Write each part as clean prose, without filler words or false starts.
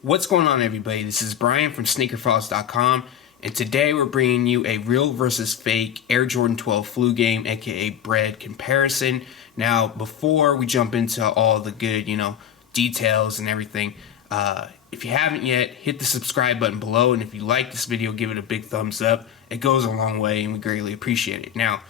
What's going on, everybody? This is Brian from SneakerFiles.com, and today we're bringing you a real versus fake Air Jordan 12 flu game, aka Bred comparison. Now, before we jump into all the good, details and everything, if you haven't yet, hit the subscribe button below, and if you like this video, give it a big thumbs up. It goes a long way, and we greatly appreciate it. Now,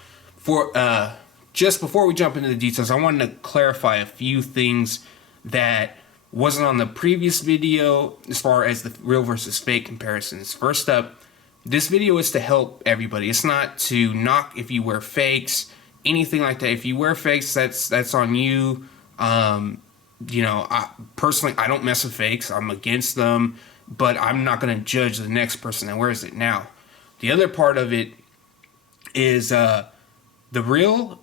just before we jump into the details, I wanted to clarify a few things that wasn't on the previous video as far as the real versus fake comparisons. First up, this video is to help everybody. It's not to knock if you wear fakes, anything like that. If you wear fakes, that's on you. Personally, I don't mess with fakes. I'm against them, but I'm not going to judge the next person that wears it. Now, the other part of it is the real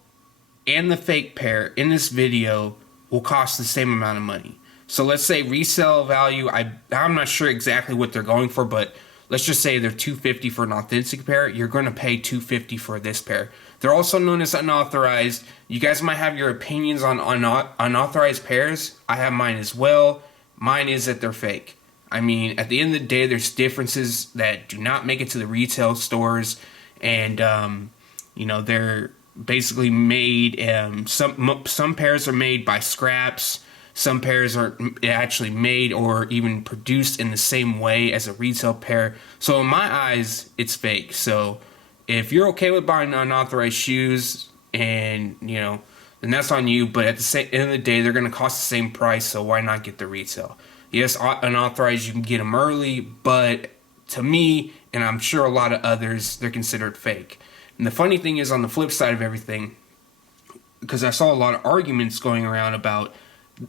and the fake pair in this video will cost the same amount of money. So let's say resale value, I'm not sure exactly what they're going for, but let's just say they're $250 for an authentic pair. You're going to pay $250 for this pair. They're also known as unauthorized. You guys might have your opinions on unauthorized pairs. I have mine as well. Mine is that they're fake. I mean, at the end of the day, there's differences that do not make it to the retail stores, and they're basically made. Some pairs are made by scraps. Some pairs are actually made or even produced in the same way as a retail pair. So in my eyes, it's fake. So if you're okay with buying unauthorized shoes, and then that's on you. But at the end of the day, they're going to cost the same price. So why not get the retail? Yes, unauthorized, you can get them early, but to me, and I'm sure a lot of others, they're considered fake. And the funny thing is, on the flip side of everything, because I saw a lot of arguments going around about,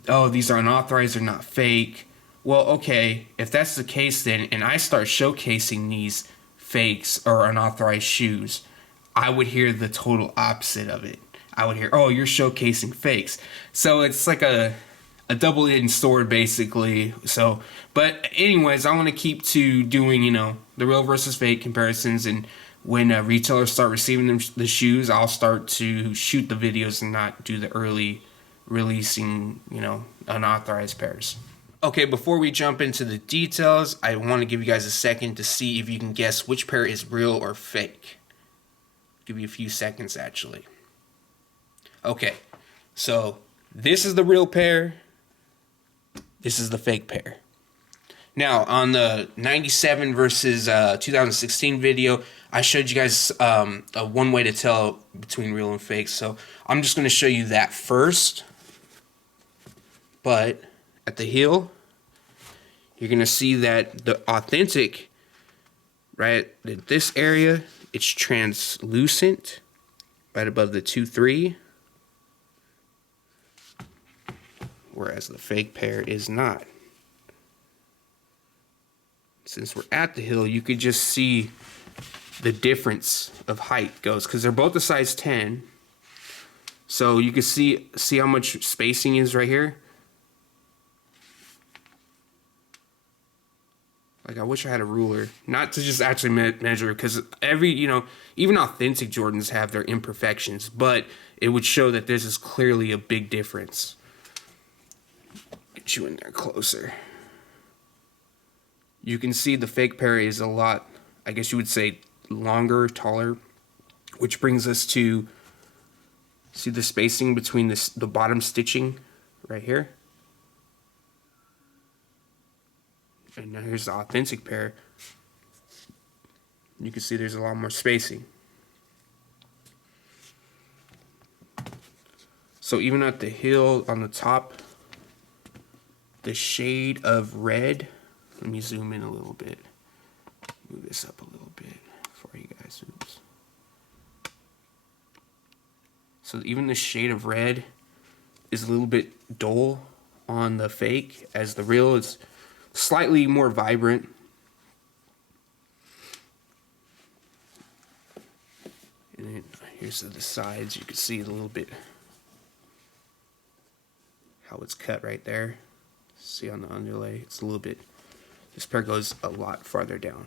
oh, these are unauthorized, they're not fake. Well, okay, if that's the case then, and I start showcasing these fakes or unauthorized shoes, I would hear the total opposite of it. I would hear, oh, you're showcasing fakes. So it's like a double-edged sword, basically. So, but anyways, I want to keep to doing, the real versus fake comparisons, and when retailers start receiving the shoes, I'll start to shoot the videos and not do the early releasing, unauthorized pairs. Okay, before we jump into the details, I want to give you guys a second to see if you can guess which pair is real or fake. Give you a few seconds, actually. Okay, so this is the real pair. This is the fake pair. Now, on the 97 versus 2016 video, I showed you guys one way to tell between real and fake. So I'm just going to show you that first. But at the heel, you're going to see that the authentic, right in this area, it's translucent, right above the 2-3. Whereas the fake pair is not. Since we're at the heel, you could just see the difference of height goes, because they're both a size 10. So you can see how much spacing is right here. Like, I wish I had a ruler, not to just actually measure, because even authentic Jordans have their imperfections, but it would show that this is clearly a big difference. Get you in there closer. You can see the fake pair is a lot, I guess you would say, longer, taller, which brings us to, see the spacing between the bottom stitching right here. And now here's the authentic pair. You can see there's a lot more spacing. So even at the heel on the top, the shade of red, let me zoom in a little bit. Move this up a little bit for you guys. Oops. So even the shade of red is a little bit dull on the fake, as the real is slightly more vibrant. And then here's the sides. You can see a little bit how it's cut right there. See on the underlay, it's a little bit. This pair goes a lot farther down.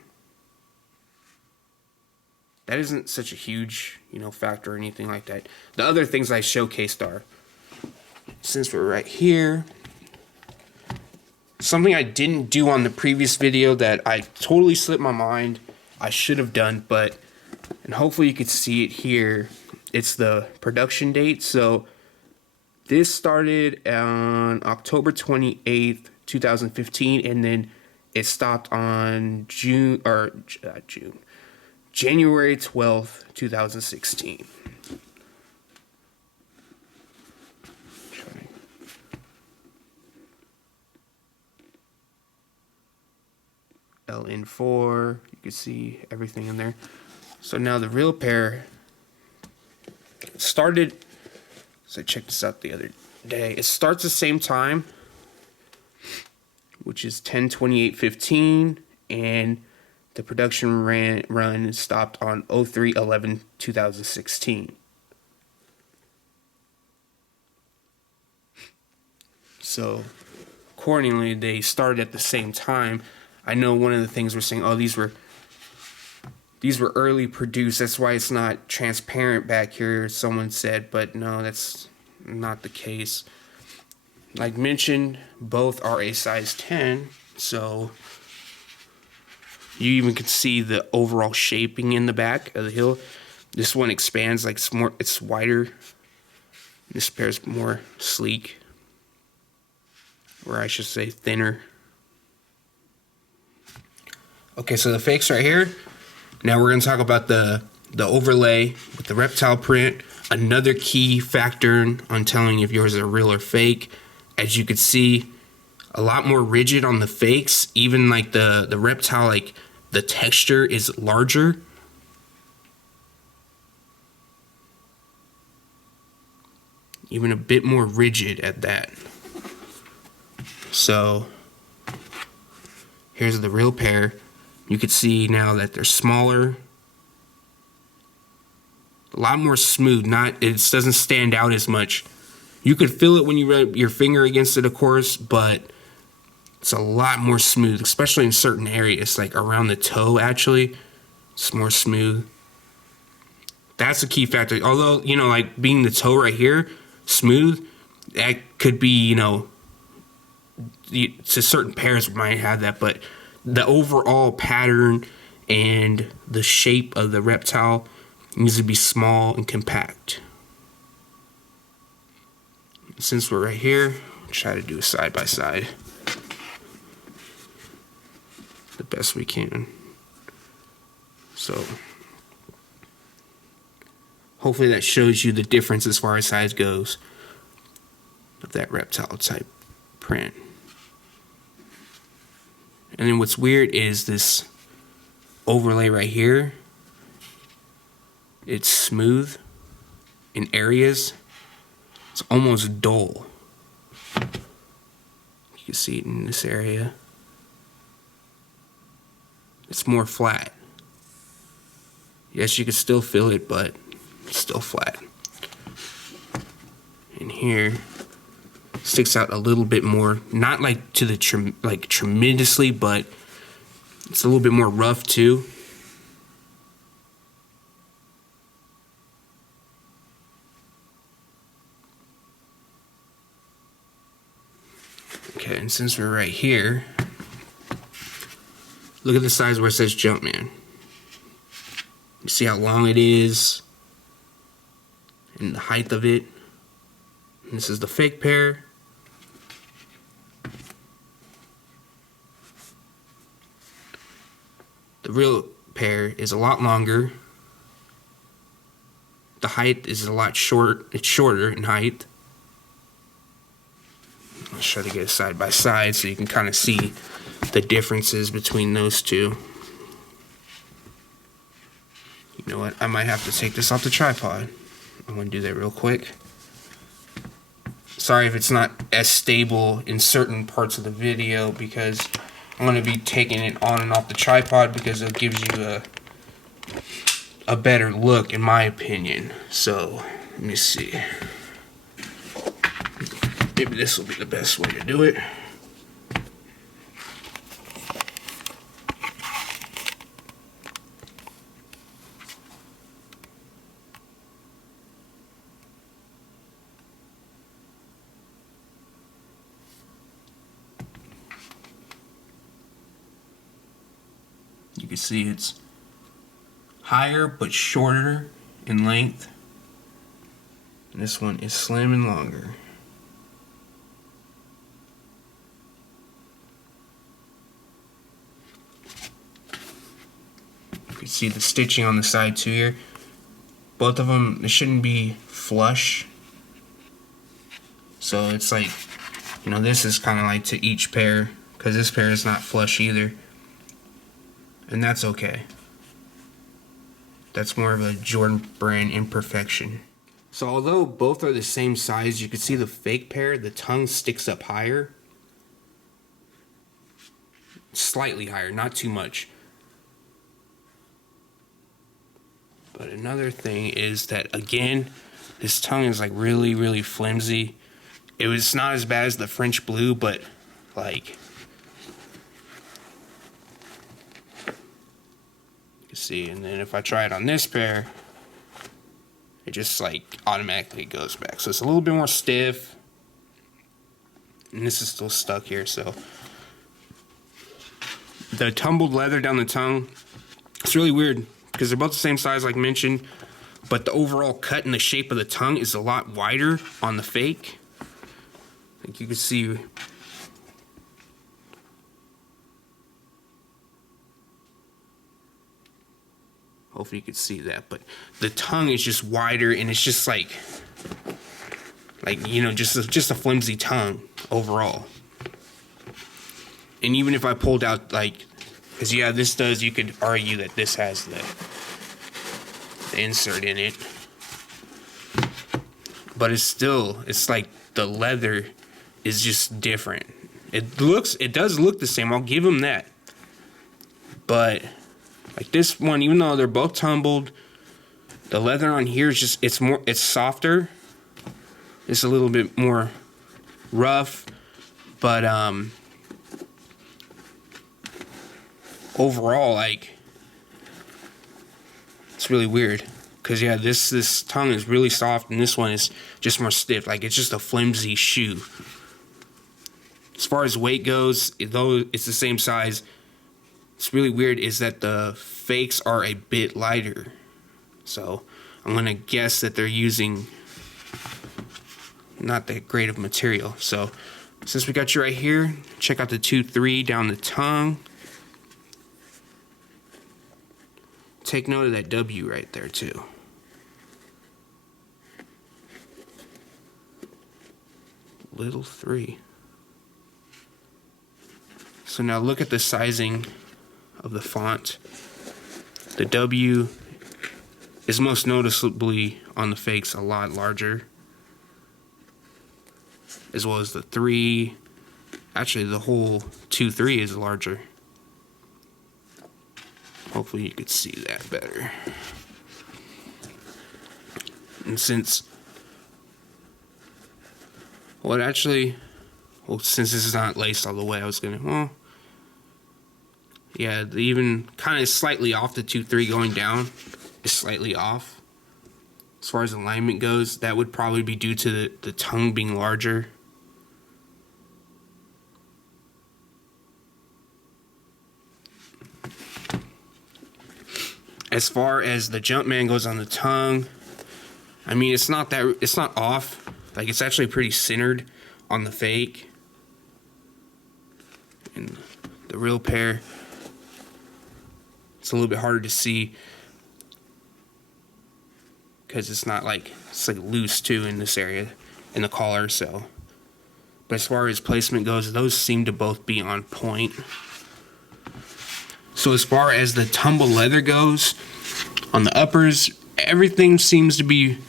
That isn't such a huge, factor or anything like that. The other things I showcased are, since we're right here, something I didn't do on the previous video that I totally slipped my mind I should have done, and hopefully you could see it here. It's the production date. So this started on October 28th, 2015, and then it stopped on January 12th, 2016. LN4, you can see everything in there. So now the real pair started, so I checked this out the other day. It starts the same time, which is 10/28/15, and the production run stopped on 03/11/2016. So accordingly, they started at the same time. I know one of the things we're saying, oh, these were early produced. That's why it's not transparent back here, someone said, but no, that's not the case. Like mentioned, both are a size 10, so you even can see the overall shaping in the back of the heel. This one expands, like it's wider. This pair's more sleek, or I should say thinner. Okay, so the fakes right here. Now we're going to talk about the overlay with the reptile print. Another key factor on telling if yours are real or fake. As you can see, a lot more rigid on the fakes. Even like the reptile, like the texture is larger. Even a bit more rigid at that. So here's the real pair. You can see now that they're smaller, a lot more smooth. It doesn't stand out as much. You could feel it when you rub your finger against it, of course, but it's a lot more smooth, especially in certain areas, like around the toe. Actually, it's more smooth. That's a key factor. Although, you know, like being the toe right here, smooth, that could be, you know, to certain pairs might have that, but the overall pattern and the shape of the reptile needs to be small and compact. Since we're right here, I'll try to do a side by side the best we can. So hopefully that shows you the difference as far as size goes of that reptile type print. And then what's weird is this overlay right here. It's smooth in areas. It's almost dull. You can see it in this area. It's more flat. Yes, you can still feel it, but it's still flat. And here, sticks out a little bit more, not like to the tremendously, but it's a little bit more rough too. Okay, and since we're right here, look at the size where it says Jumpman. You see how long it is and the height of it. And this is the fake pair. The real pair is a lot longer. The height is a lot it's shorter in height. I'll try to get it side by side so you can kind of see the differences between those two. You know what? I might have to take this off the tripod. I'm going to do that real quick. Sorry if it's not as stable in certain parts of the video, because I'm going to be taking it on and off the tripod because it gives you a better look, in my opinion. So, let me see. Maybe this will be the best way to do it. can see it's higher but shorter in length. And this one is slim and longer. You can see the stitching on the side too here. Both of them, they shouldn't be flush. So it's like, you know, this is kind of like to each pair, because this pair is not flush either. And that's okay. That's more of a Jordan brand imperfection. So although both are the same size, you can see the fake pair, the tongue sticks up higher. Slightly higher, not too much. But another thing is that, again, this tongue is like really, really flimsy. It was not as bad as the French blue, but like, you can see. And then if I try it on this pair, it just like automatically goes back. So it's a little bit more stiff. And this is still stuck here, so. The tumbled leather down the tongue, it's really weird because they're both the same size like mentioned, but the overall cut and the shape of the tongue is a lot wider on the fake. Like you can see. Hopefully you can see that, but the tongue is just wider and it's just like you know, just a flimsy tongue overall. And even if I pulled out, like, because yeah, this does, you could argue that this has the insert in it, but it's still, it's like the leather is just different. It does look the same, I'll give them that, but like this one, even though they're both tumbled, the leather on here is just, it's softer, it's a little bit more rough, but overall, like, it's really weird because yeah, this tongue is really soft and this one is just more stiff. Like, it's just a flimsy shoe. As far as weight goes, though it's the same size, it's really weird is that the fakes are a bit lighter. So I'm gonna guess that they're using not that great of material. So since we got you right here, check out the 2-3 down the tongue. Take note of that W right there too. Little 3. So now look at the sizing of the font. The W is most noticeably on the fakes a lot larger, as well as the 3. Actually, the whole 2-3 is larger. Hopefully you could see that better. And since, since this is not laced all the way, I was gonna, yeah, even kind of slightly off, the 2-3 going down is slightly off. As far as alignment goes, that would probably be due to the tongue being larger. As far as the Jumpman goes on the tongue, I mean, it's not off. Like, it's actually pretty centered on the fake. And the real pair, it's a little bit harder to see because it's like loose too in this area in the collar. So, but as far as placement goes, those seem to both be on point. So as far as the tumble leather goes, on the uppers, everything seems to be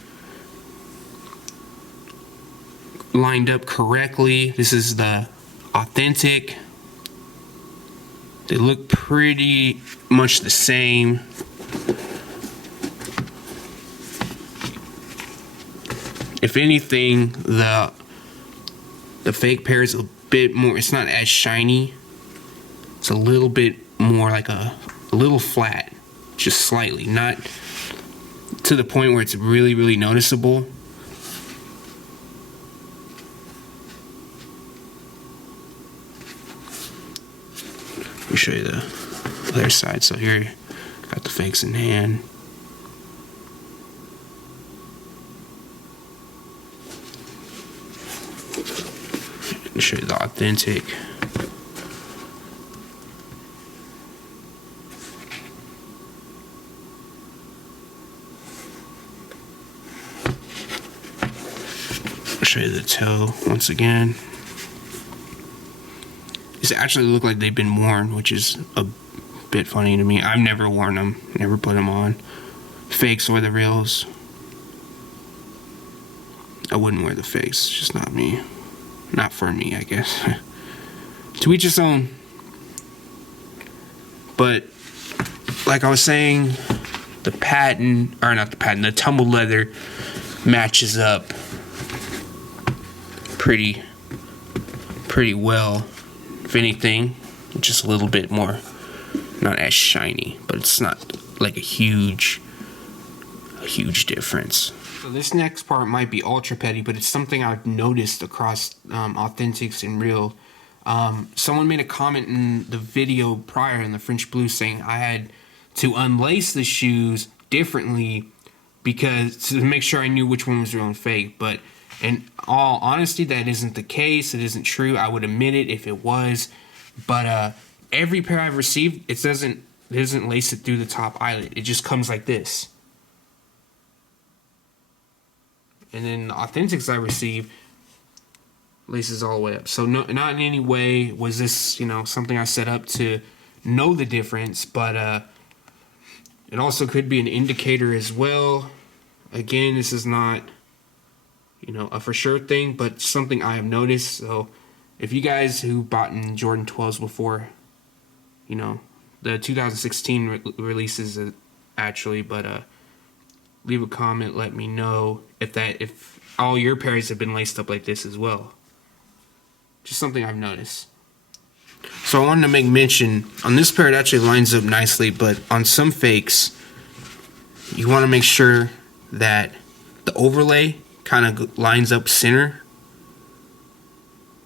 lined up correctly. This is the authentic. They look pretty much the same. If anything, the fake pair is a bit more, it's not as shiny. It's a little bit more like a little flat, just slightly, not to the point where it's really, really noticeable. Let me show you the other side. So here, got the fakes in hand. I'll show you the authentic. I'll show you the toe once again. These actually look like they've been worn, which is a bit funny to me. I've never worn them, never put them on. Fakes or the reals. I wouldn't wear the fakes, it's just not me. Not for me, I guess. To each his own. But like I was saying, the patent, or not the patent, the tumbled leather matches up pretty well. If anything, just a little bit more, not as shiny, but it's not like a huge difference. So this next part might be ultra petty, but it's something I've noticed across authentics and real. Someone made a comment in the video prior in the French Blue saying I had to unlace the shoes differently because to make sure I knew which one was real and fake. But in all honesty, that isn't the case. It isn't true. I would admit it if it was. But every pair I've received, it doesn't lace it through the top eyelet. It just comes like this. And then the authentics I receive laces all the way up. So no, not in any way was this, something I set up to know the difference, but it also could be an indicator as well. Again, this is not, a for sure thing, but something I have noticed. So if you guys who bought in Jordan 12s before, the 2016 releases actually, but leave a comment, let me know if all your pairs have been laced up like this as well. Just something I've noticed. So I wanted to make mention, on this pair it actually lines up nicely, but on some fakes, you want to make sure that the overlay kind of lines up center.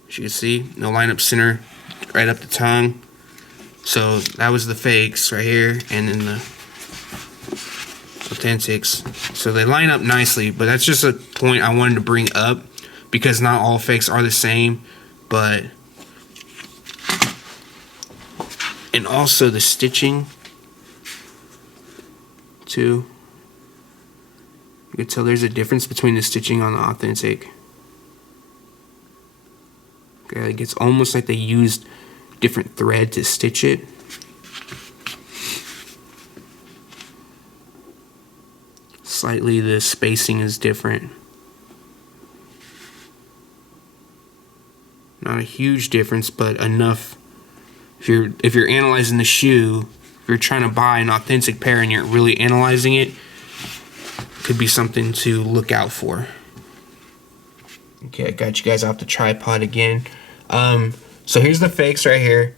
As you can see, it'll line up center right up the tongue. So that was the fakes right here, and then the authentics. So they line up nicely, but that's just a point I wanted to bring up because not all fakes are the same. But and also the stitching too. You can tell there's a difference between the stitching on the authentic. Okay, like it's almost like they used different thread to stitch it. Slightly the spacing is different. Not a huge difference, but enough. If you're analyzing the shoe, if you're trying to buy an authentic pair and you're really analyzing it, could be something to look out for. Okay, I got you guys off the tripod again. So here's the fakes right here,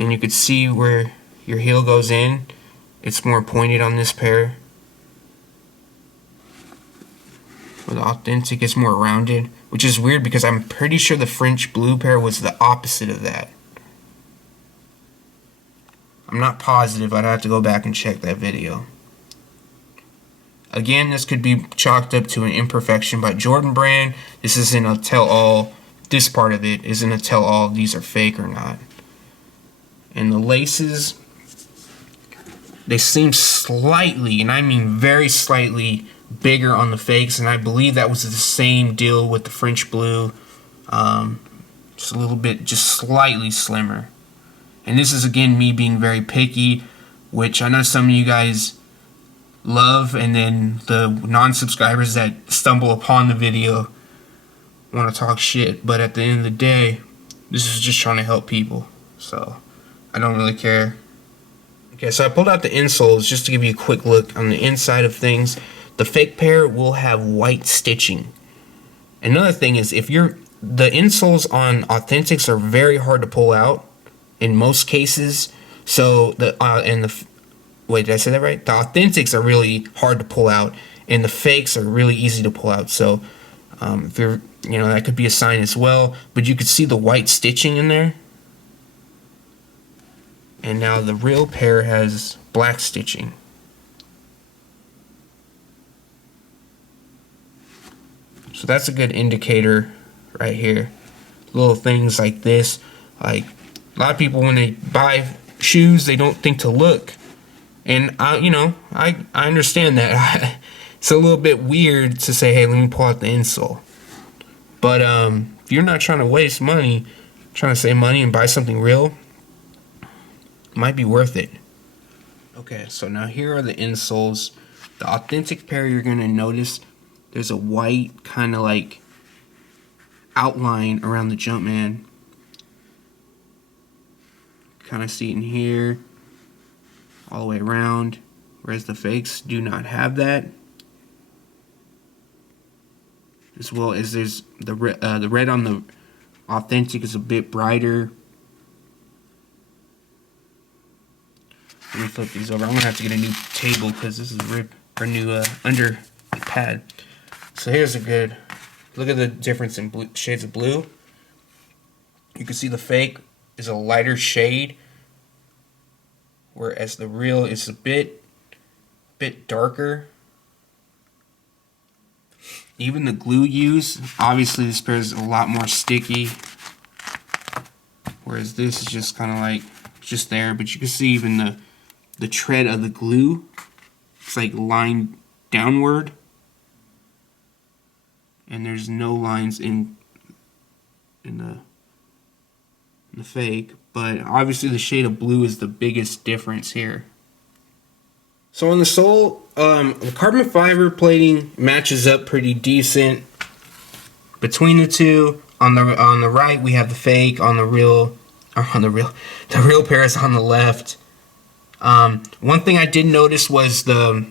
and you could see where your heel goes in. It's more pointed on this pair. For the authentic, it's more rounded, which is weird because I'm pretty sure the French Blue pair was the opposite of that. I'm not positive. I'd have to go back and check that video. Again, this could be chalked up to an imperfection by Jordan Brand. This isn't a tell-all. This part of it isn't a tell-all. These are fake or not. And the laces, they seem slightly, and I mean very slightly, bigger on the fakes, and I believe that was the same deal with the French Blue. Just a little bit, just slightly slimmer. And this is again me being very picky, which I know some of you guys love, and then the non-subscribers that stumble upon the video want to talk shit. But at the end of the day, this is just trying to help people, so I don't really care. Okay, so I pulled out the insoles just to give you a quick look on the inside of things. The fake pair will have white stitching. Another thing is, the insoles on authentics are very hard to pull out in most cases. So wait, did I say that right? The authentics are really hard to pull out, and the fakes are really easy to pull out. So if you're, that could be a sign as well. But you could see the white stitching in there. And now the real pair has black stitching. So that's a good indicator right here. Little things like this, like a lot of people when they buy shoes, they don't think to look. And I understand that. It's a little bit weird to say, hey, let me pull out the insole. But if you're not trying to waste money, trying to save money and buy something real, it might be worth it. Okay, so now here are the insoles. The authentic pair, you're going to notice there's a white kind of like outline around the Jumpman. Kind of see it in here, all the way around, whereas the fakes do not have that. As well as there's the red on the authentic is a bit brighter. Let me flip these over. I'm gonna have to get a new table because this is a new under pad. So here's a good look at the difference in shades of blue. You can see the fake is a lighter shade, whereas the real is a bit darker. Even the glue used, obviously this pair is a lot more sticky, whereas this is just kind of like just there. But you can see even the tread of the glue, it's like lined downward, and there's no lines in the fake. But obviously the shade of blue is the biggest difference here. So on the sole, the carbon fiber plating matches up pretty decent between the two. On the right we have the fake. The real pair is on the left. One thing I did notice was the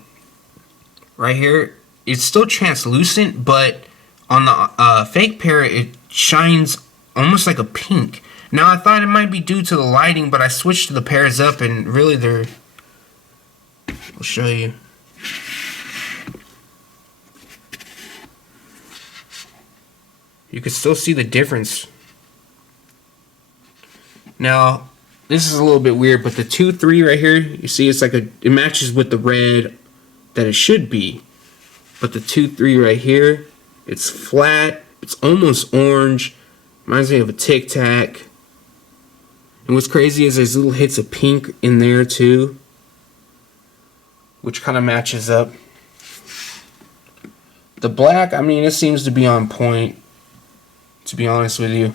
right here, it's still translucent, but on the fake pair it shines almost like a pink. Now I thought it might be due to the lighting, but I switched the pairs up and really they're, I'll show you. You can still see the difference. Now, this is a little bit weird, but the 2-3 right here, you see it's like it matches with the red that it should be. But the 2-3 right here, it's flat, it's almost orange, reminds me of a Tic Tac. And what's crazy is there's little hits of pink in there too, which kind of matches up. The black, I mean, it seems to be on point, to be honest with you.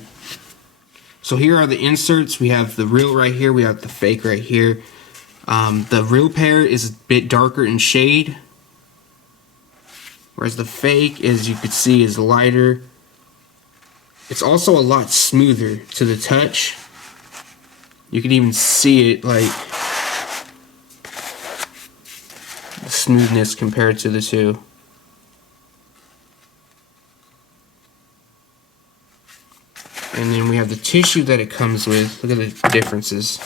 So here are the inserts. We have the real right here. We have the fake right here. The real pair is a bit darker in shade, whereas the fake, as you can see, is lighter. It's also a lot smoother to the touch. You can even see it, like, the smoothness compared to the two. And then we have the tissue that it comes with. Look at the differences.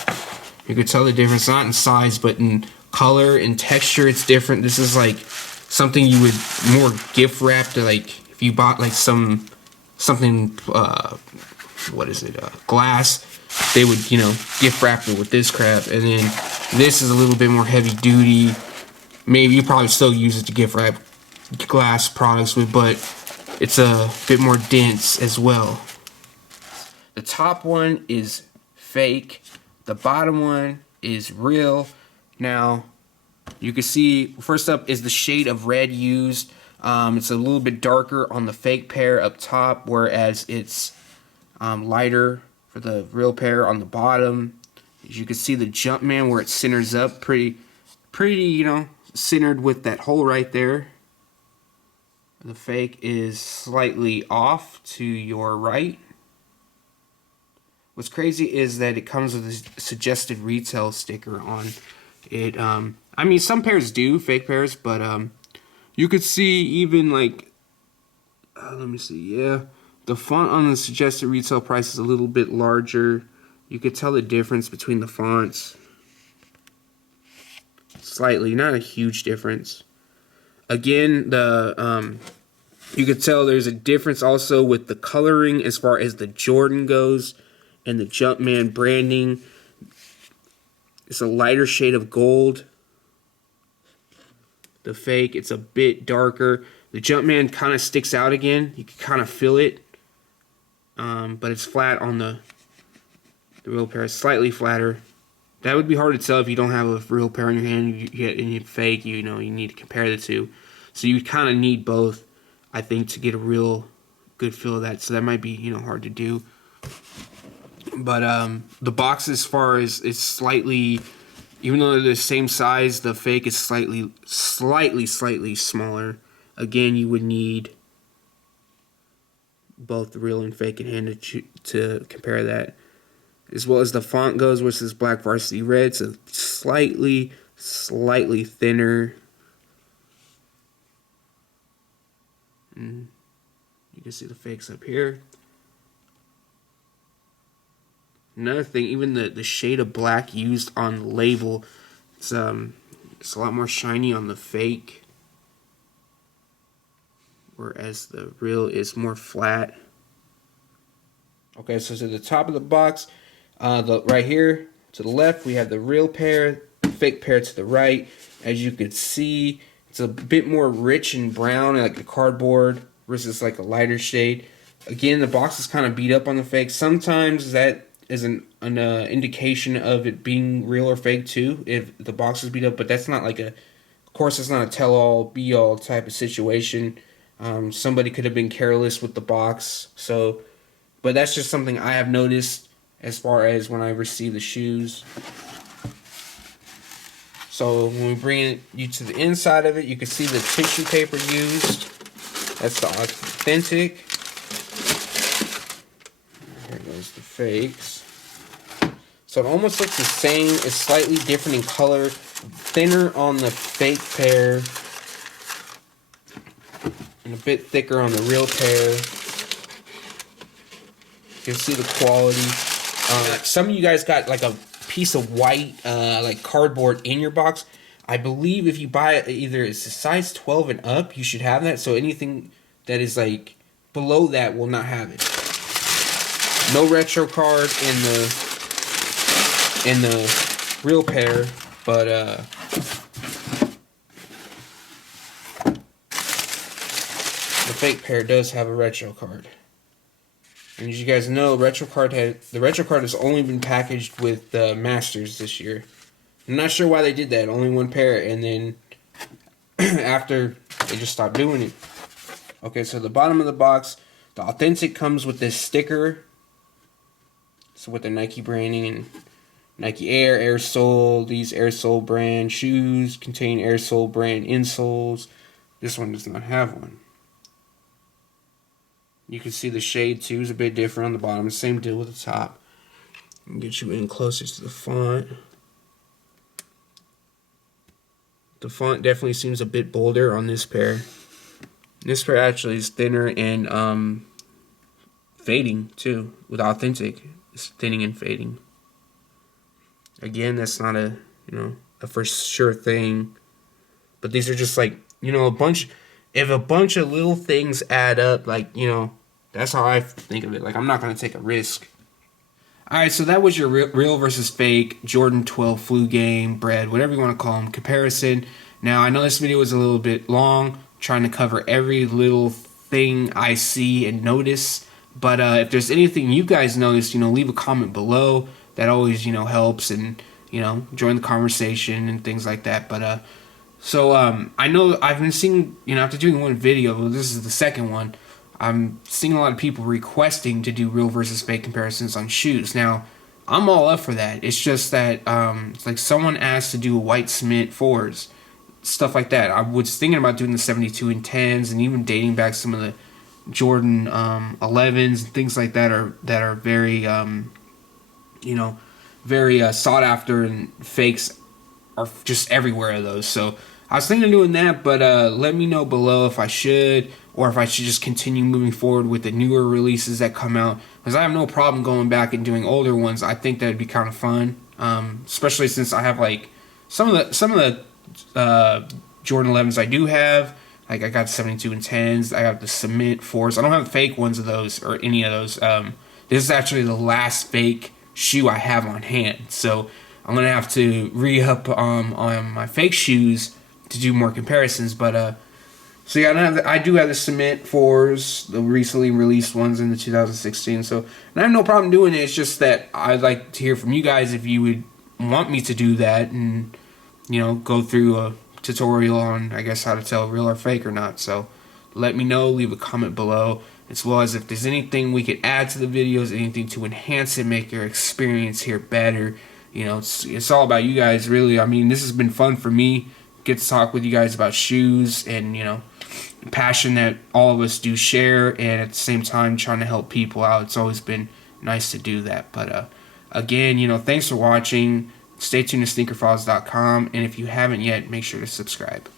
You can tell the difference, not in size, but in color and texture, it's different. This is like something you would more gift wrap to, like, if you bought like something, what is it, glass, they would, gift wrap it with this crap. And then this is a little bit more heavy duty. Maybe you probably still use it to gift wrap glass products with, but it's a bit more dense as well. The top one is fake. The bottom one is real. Now, you can see, first up is the shade of red used. It's a little bit darker on the fake pair up top, whereas it's lighter for the real pair on the bottom. As you can see the Jumpman where it centers up pretty, centered with that hole right there. The fake is slightly off to your right. What's crazy is that it comes with a suggested retail sticker on it. I mean, some pairs do, fake pairs, but you could see even like, let me see, yeah. The font on the suggested retail price is a little bit larger. You could tell the difference between the fonts. Slightly, not a huge difference. Again, you could tell there's a difference also with the coloring as far as the Jordan goes and the Jumpman branding. It's a lighter shade of gold. The fake, it's a bit darker. The Jumpman kind of sticks out again. You can kind of feel it. But it's flat on the real pair. It's slightly flatter. That would be hard to tell if you don't have a real pair in your hand. You get any fake, you know, you need to compare the two. So you kind of need both, I think, to get a real good feel of that. So that might be, you know, hard to do. But the box, as far as it's slightly, even though they're the same size, the fake is slightly smaller. Again, you would need both the real and fake in hand to compare that. As well as the font goes, which is Black Varsity Red, so slightly thinner. You can see the fakes up here. Another thing, even the shade of black used on the label, it's a lot more shiny on the fake, whereas the real is more flat. Okay, so to the top of the box, right here to the left, we have the real pair, fake pair to the right. As you can see, it's a bit more rich and brown, like the cardboard, versus like a lighter shade. Again, the box is kind of beat up on the fake. Sometimes that is an indication of it being real or fake too, if the box is beat up, but that's not like of course it's not a tell-all, be-all type of situation. Somebody could have been careless with the box, so, but that's just something I have noticed as far as when I receive the shoes. So when we bring you to the inside of it, you can see the tissue paper used. That's the authentic. Here goes the fakes. So it almost looks the same. It's slightly different in color. Thinner on the fake pair. And a bit thicker on the real pair. You can see the quality. Some of you guys got like a piece of white like cardboard in your box. I believe if you buy it, either it's a size 12 and up, you should have that. So anything that is like below that will not have it. No retro card in the real pair, but the fake pair does have a retro card. And as you guys know, the retro card has only been packaged with Masters this year. I'm not sure why they did that. Only one pair, and then after they just stopped doing it. Okay, so the bottom of the box, the authentic comes with this sticker. So with the Nike branding and Nike Air, Air Sole. These Air Sole brand shoes contain Air Sole brand insoles. This one does not have one. You can see the shade too is a bit different on the bottom. Same deal with the top. Get you in closer to the font. The font definitely seems a bit bolder on this pair. This pair actually is thinner and fading too. With authentic, it's thinning and fading. Again, that's not a for sure thing. But these are just like, a bunch. If a bunch of little things add up, like, that's how I think of it. Like, I'm not going to take a risk. Alright, so that was your real versus fake Jordan 12 flu game, Bred, whatever you want to call them, comparison. Now, I know this video was a little bit long, trying to cover every little thing I see and notice. But if there's anything you guys noticed, leave a comment below. That always, helps, and, join the conversation and things like that. But, so, I know I've been seeing, after doing one video, this is the second one, I'm seeing a lot of people requesting to do real versus fake comparisons on shoes. Now, I'm all up for that. It's just that, it's like someone asked to do a white cement fours, stuff like that. I was thinking about doing the 72 and 10s, and even dating back some of the Jordan 11s and things like that are very, very sought after, and fakes are just everywhere of those. So I was thinking of doing that, but let me know below if I should, or if I should just continue moving forward with the newer releases that come out, because I have no problem going back and doing older ones. I think that would be kind of fun, especially since I have like some of the Jordan 11s I do have. Like, I got 72 and 10s. I got the cement 4s. I don't have fake ones of those, or any of those. This is actually the last fake shoe I have on hand. So I'm gonna have to re-up on my fake shoes to do more comparisons. But so yeah, I do have the Cement 4s, the recently released ones in the 2016. So, and I have no problem doing it. It's just that I'd like to hear from you guys if you would want me to do that, and go through a tutorial on, I guess, how to tell real or fake or not. So let me know, leave a comment below, as well as if there's anything we could add to the videos, anything to enhance it, make your experience here better. It's all about you guys, really. I mean, this has been fun for me. Get to talk with you guys about shoes and, passion that all of us do share, and at the same time trying to help people out. It's always been nice to do that. But again, thanks for watching. Stay tuned to SneakerFiles.com, and if you haven't yet, make sure to subscribe.